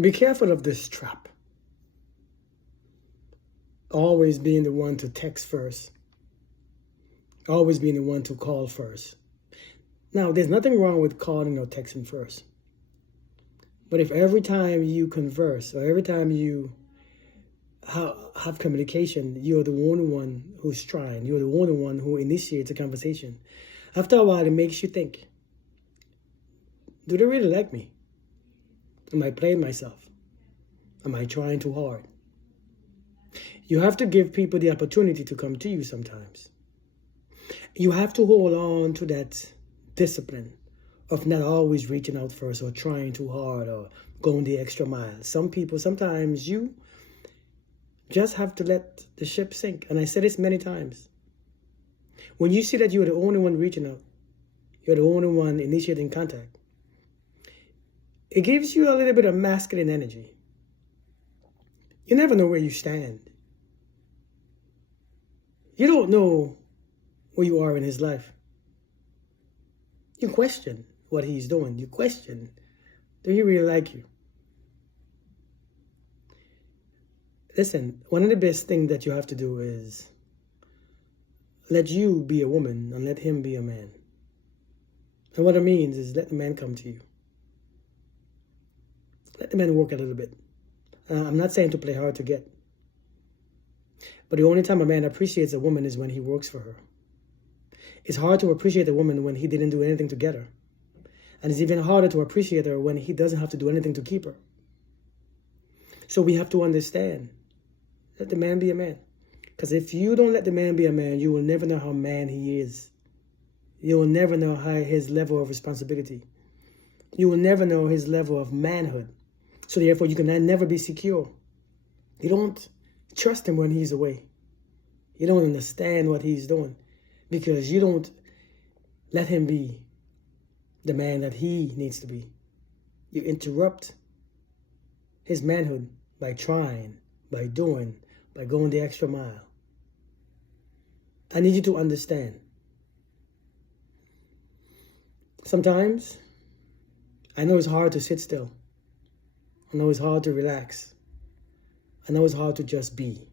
Be careful of this trap. Always being the one to text first. Always being the one to call first. Now, there's nothing wrong with calling or texting first. But if every time you converse or every time you have communication, you're the only one who's trying, you're the only one who initiates a conversation, after a while it makes you think, do they really like me? Am I playing myself? Am I trying too hard? You have to give people the opportunity to come to you sometimes. You have to hold on to that discipline of not always reaching out first or trying too hard or going the extra mile. Some people, sometimes you just have to let the ship sink. And I said this many times. When you see that you're the only one reaching out, you're the only one initiating contact, it gives you a little bit of masculine energy. You never know where you stand. You don't know where you are in his life. You question what he's doing. You question, do he really like you? Listen, one of the best things that you have to do is let you be a woman and let him be a man. And what it means is let the man come to you. Let the man work a little bit. I'm not saying to play hard to get. But the only time a man appreciates a woman is when he works for her. It's hard to appreciate a woman when he didn't do anything to get her. And it's even harder to appreciate her when he doesn't have to do anything to keep her. So we have to understand, let the man be a man. Because if you don't let the man be a man, you will never know how man he is. You will never know how his level of responsibility. You will never know his level of manhood. So therefore, you can never be secure. You don't trust him when he's away. You don't understand what he's doing because you don't let him be the man that he needs to be. You interrupt his manhood by trying, by doing, by going the extra mile. I need you to understand. Sometimes, I know it's hard to sit still. I know it's hard to relax. I know it's hard to just be.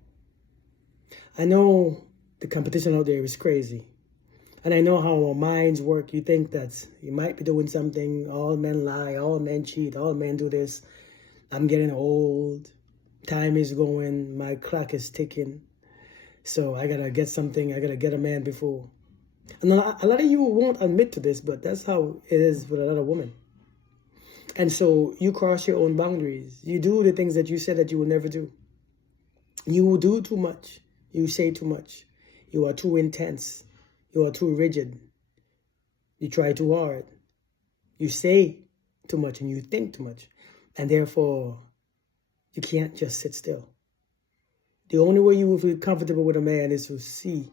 I know the competition out there is crazy. And I know how our minds work. You think that you might be doing something. All men lie, all men cheat, all men do this. I'm getting old. Time is going. My clock is ticking. So I gotta get something. I gotta get a man before. And a lot of you won't admit to this, but that's how it is with a lot of women. And so you cross your own boundaries. You do the things that you said that you will never do. You will do too much. You say too much. You are too intense. You are too rigid. You try too hard. You say too much and you think too much. And therefore, you can't just sit still. The only way you will feel comfortable with a man is to see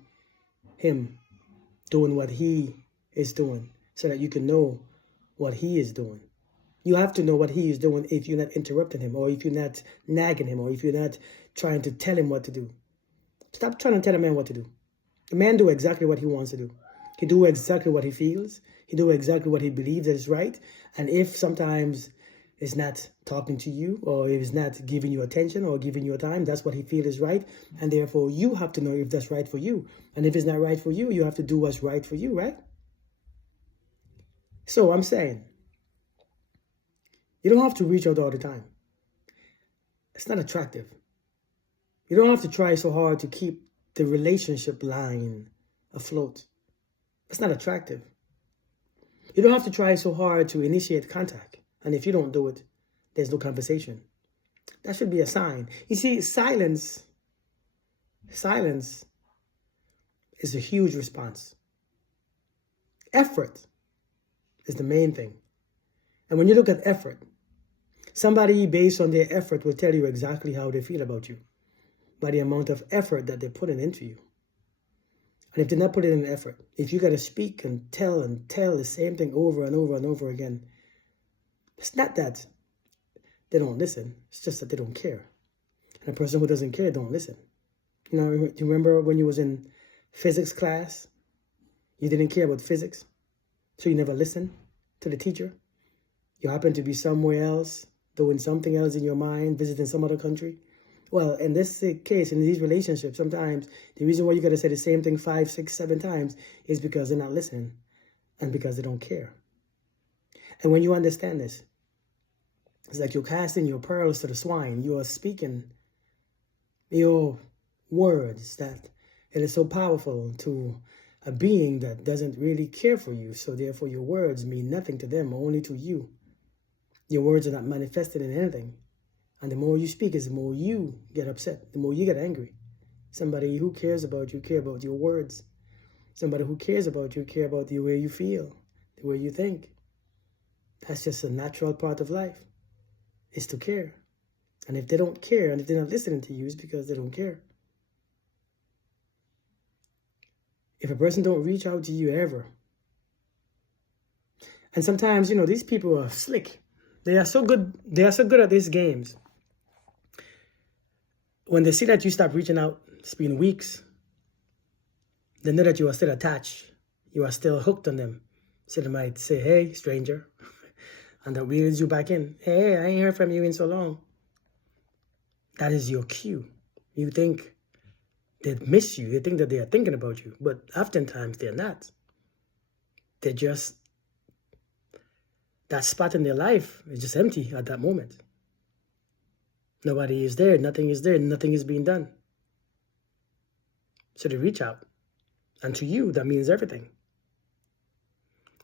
him doing what he is doing so that you can know what he is doing. You have to know what he is doing if you're not interrupting him or if you're not nagging him or if you're not trying to tell him what to do. Stop trying to tell a man what to do. A man do exactly what he wants to do. He do exactly what he feels. He do exactly what he believes is right. And if sometimes it's not talking to you or if it's not giving you attention or giving you time, that's what he feels is right. And therefore, you have to know if that's right for you. And if it's not right for you, you have to do what's right for you, right? So I'm saying, you don't have to reach out all the time. It's not attractive. You don't have to try so hard to keep the relationship line afloat. It's not attractive. You don't have to try so hard to initiate contact. And if you don't do it, there's no conversation. That should be a sign. You see, silence is a huge response. Effort is the main thing. And when you look at effort, somebody based on their effort will tell you exactly how they feel about you by the amount of effort that they're putting into you. And if they're not putting in effort, if you got to speak and tell the same thing over and over and over again, it's not that they don't listen. It's just that they don't care. And a person who doesn't care don't listen. You know, you remember when you was in physics class, you didn't care about physics, so you never listened to the teacher. You happened to be somewhere else doing something else in your mind, visiting some other country. Well, in this case, in these relationships, sometimes the reason why you got to say the same thing 5, 6, 7 times is because they're not listening and because they don't care. And when you understand this, it's like you're casting your pearls to the swine. You are speaking your words that it is so powerful to a being that doesn't really care for you. So therefore your words mean nothing to them, only to you. Your words are not manifested in anything. And the more you speak is the more you get upset, the more you get angry. Somebody who cares about you care about your words. Somebody who cares about you care about the way you feel, the way you think. That's just a natural part of life, is to care. And if they don't care, and if they're not listening to you, it's because they don't care. If a person don't reach out to you ever, and sometimes, these people are slick. They are so good at these games. When they see that you stop reaching out, it's been weeks, they know that you are still attached. You are still hooked on them. So they might say, hey, stranger. And that reels you back in. Hey, I ain't heard from you in so long. That is your cue. You think they miss you. They think that they are thinking about you. But oftentimes they're not. They're just, that spot in their life is just empty at that moment. Nobody is there. Nothing is there. Nothing is being done. So they reach out. And to you, that means everything.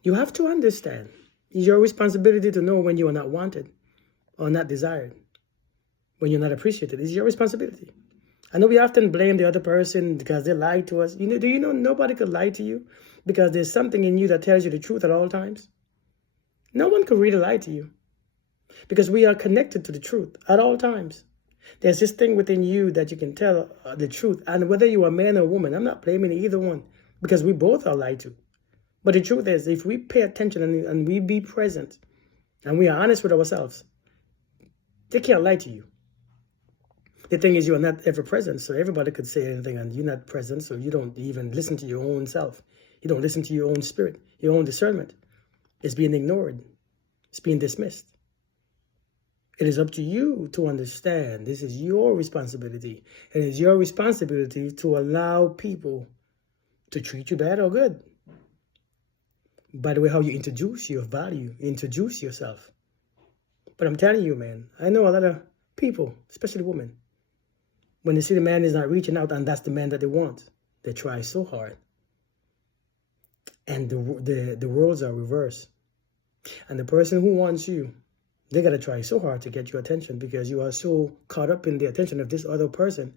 You have to understand. It's your responsibility to know when you are not wanted or not desired, when you're not appreciated. It's your responsibility. I know we often blame the other person because they lied to us. Do you know nobody could lie to you because there's something in you that tells you the truth at all times? No one could really lie to you because we are connected to the truth at all times. There's this thing within you that you can tell the truth. And whether you are a man or woman, I'm not blaming either one because we both are lied to. But the truth is, if we pay attention and we be present and we are honest with ourselves, they can't lie to you. The thing is, you are not ever present, so everybody could say anything and you're not present, so you don't even listen to your own self. You don't listen to your own spirit, your own discernment. It's being ignored. It's being dismissed. It is up to you to understand this is your responsibility. And it is your responsibility to allow people to treat you bad or good. By the way, how you introduce your value, introduce yourself. But I'm telling you, man, I know a lot of people, especially women, when they see the man is not reaching out and that's the man that they want, they try so hard. And the roles are reversed. And the person who wants you, they got to try so hard to get your attention because you are so caught up in the attention of this other person,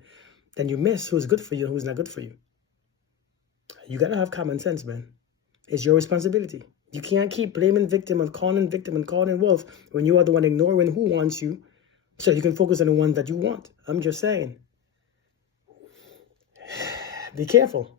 then you miss who's good for you and who's not good for you. You got to have common sense, man. It's your responsibility. You can't keep blaming victim and calling wolf when you are the one ignoring who wants you so you can focus on the one that you want. I'm just saying. Be careful.